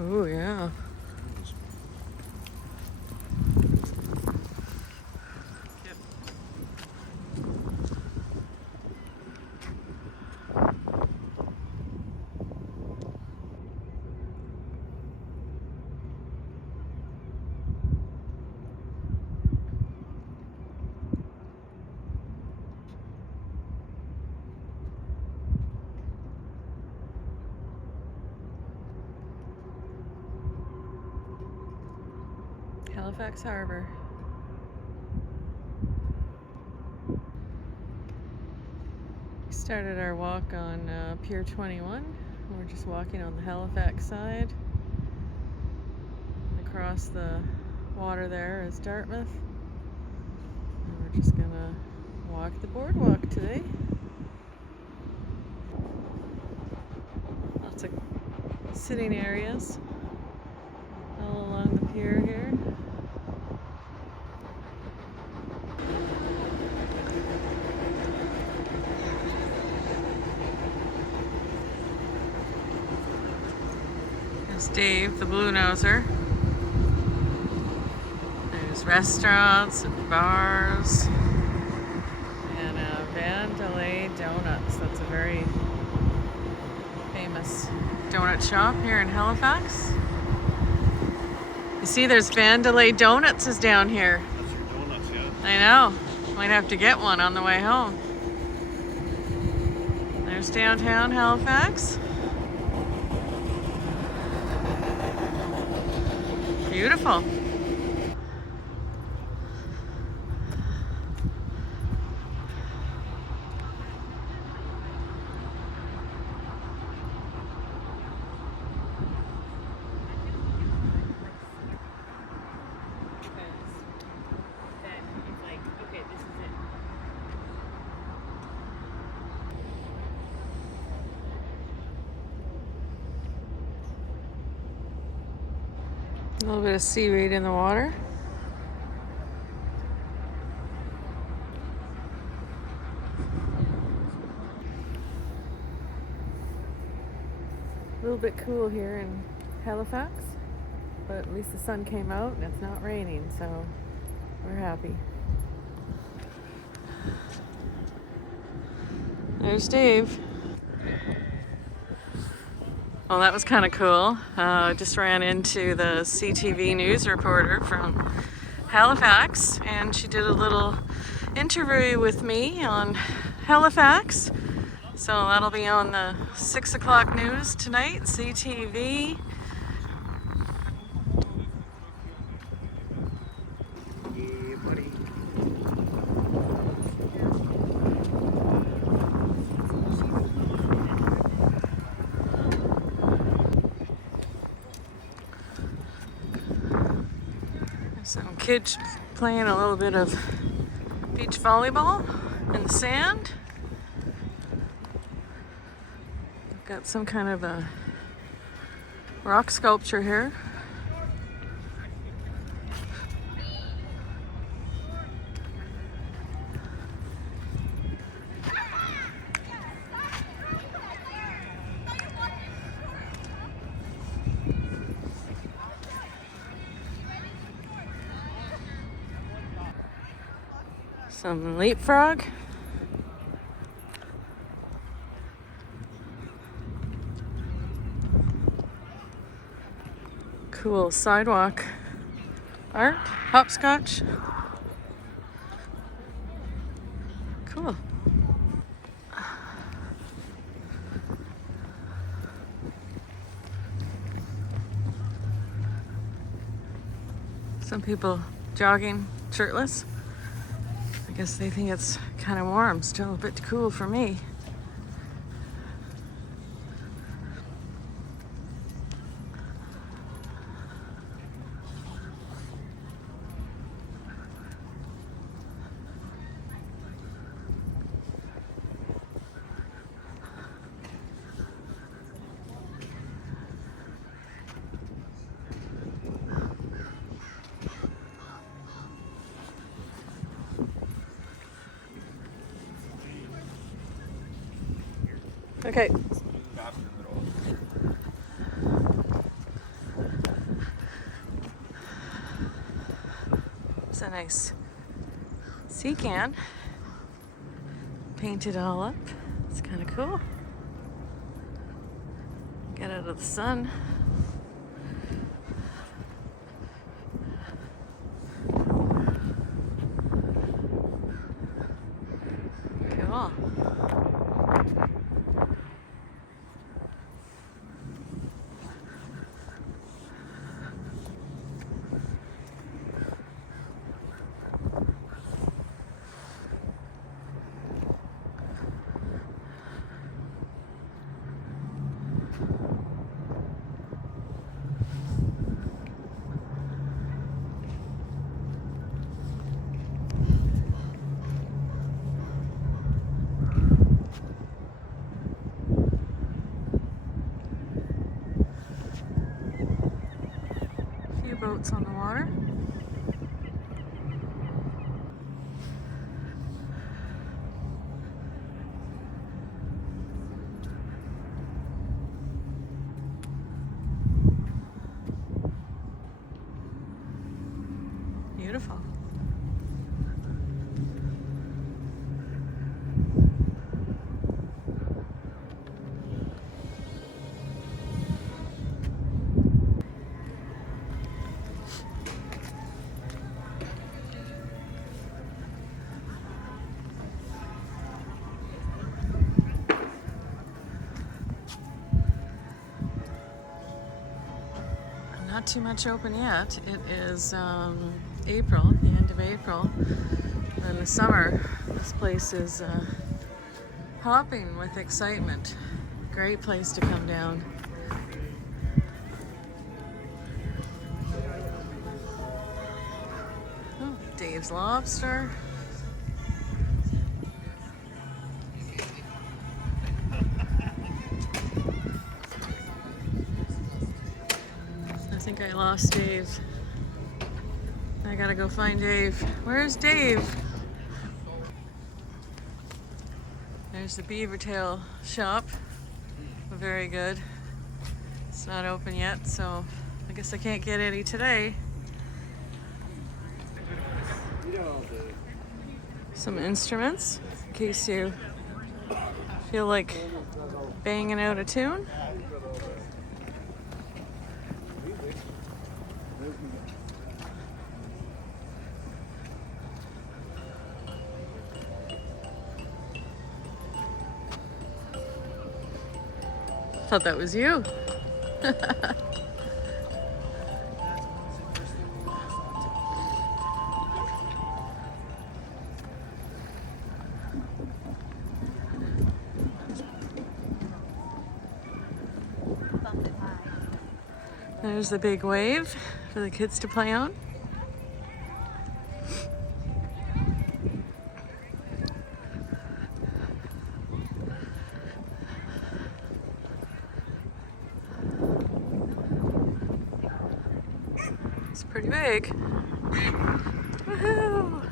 Oh, yeah. Halifax Harbour. We started our walk on Pier 21. We're just walking on the Halifax side. Across the water there is Dartmouth. And we're just gonna walk the boardwalk today. Lots of sitting areas all along the pier here. There's Dave, the blue noser. There's restaurants and bars. And Vandelay Donuts. That's a very famous donut shop here in Halifax. You see, there's Vandelay Donuts is down here. That's your donuts, yeah. I know. Might have to get one on the way home. There's downtown Halifax. Beautiful. A little bit of seaweed in the water. A little bit cool here in Halifax, but at least the sun came out and it's not raining, so we're happy. There's Dave. Well, that was kind of cool. Just ran into the CTV news reporter from Halifax, and she did a little interview with me on Halifax. So that'll be on the 6 o'clock news tonight, CTV. Yeah, buddy. Some kids playing a little bit of beach volleyball in the sand. Got some kind of a rock sculpture here. Some leapfrog. Cool sidewalk art, hopscotch. Cool. Some people jogging shirtless. I guess they think it's kind of warm, still a bit cool for me. Okay. a nice sea can. Painted all up. It's kind of cool. Get out of the sun. Cool. Few boats on the water. Beautiful. Not too much open yet. It is April, the end of April. In the summer, this place is hopping with excitement. Great place to come down. Oh, Dave's Lobster. I think I lost Dave. I gotta go find Dave. Where's Dave? There's the beaver tail shop. Very good. It's not open yet, so I guess I can't get any today. Some instruments, in case you feel like banging out a tune. Thought that was you. There's the big wave for the kids to play on. It's pretty big. Woohoo!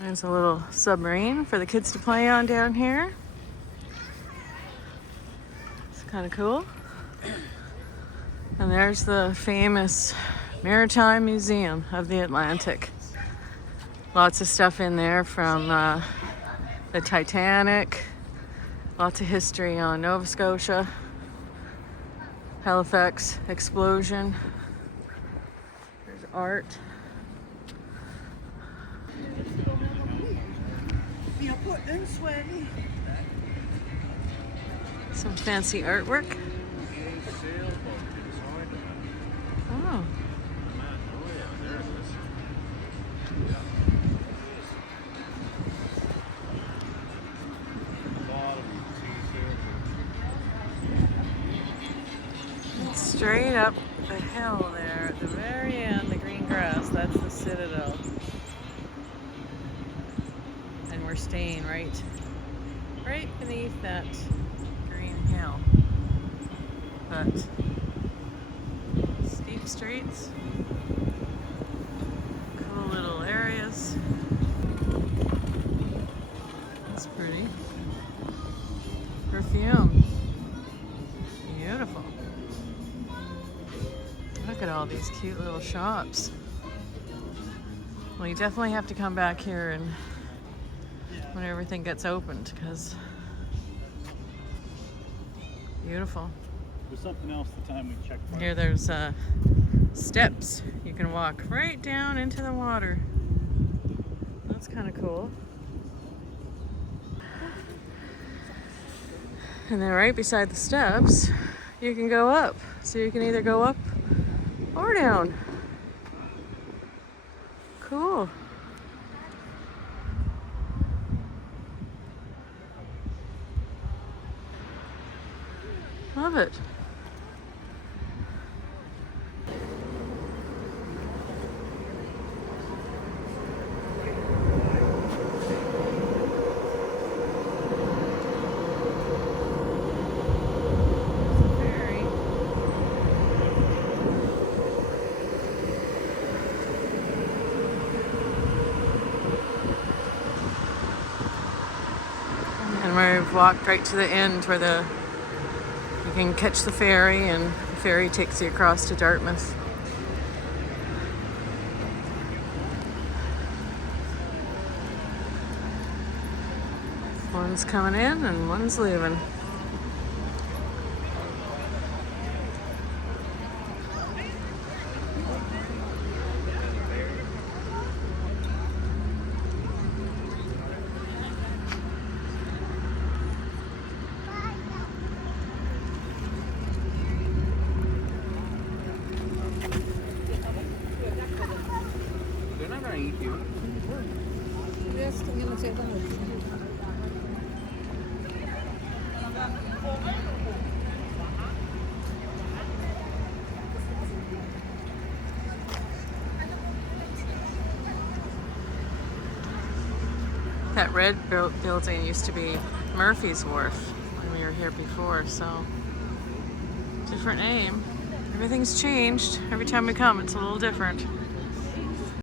There's a little submarine for the kids to play on down here. It's kind of cool. And there's the famous Maritime Museum of the Atlantic. Lots of stuff in there from the Titanic. Lots of history on Nova Scotia. Halifax explosion. There's art. Some fancy artwork. Oh. It's straight up the hill there at the very end, the green grass, that's the Citadel. And we're staying right beneath that green hill. But steep streets, cool little areas. Look at all these cute little shops. Well, you definitely have to come back here and when everything gets opened, because beautiful. There's something else the time we checked. Here there's steps. You can walk right down into the water. That's kind of cool. And then right beside the steps, you can go up. So you can either go up or down. Cool. Love it. And we've walked right to the end where you can catch the ferry, and the ferry takes you across to Dartmouth. One's coming in and one's leaving. They're not gonna eat you. That red building used to be Murphy's Wharf when we were here before, so different name. Everything's changed. Every time we come, it's a little different.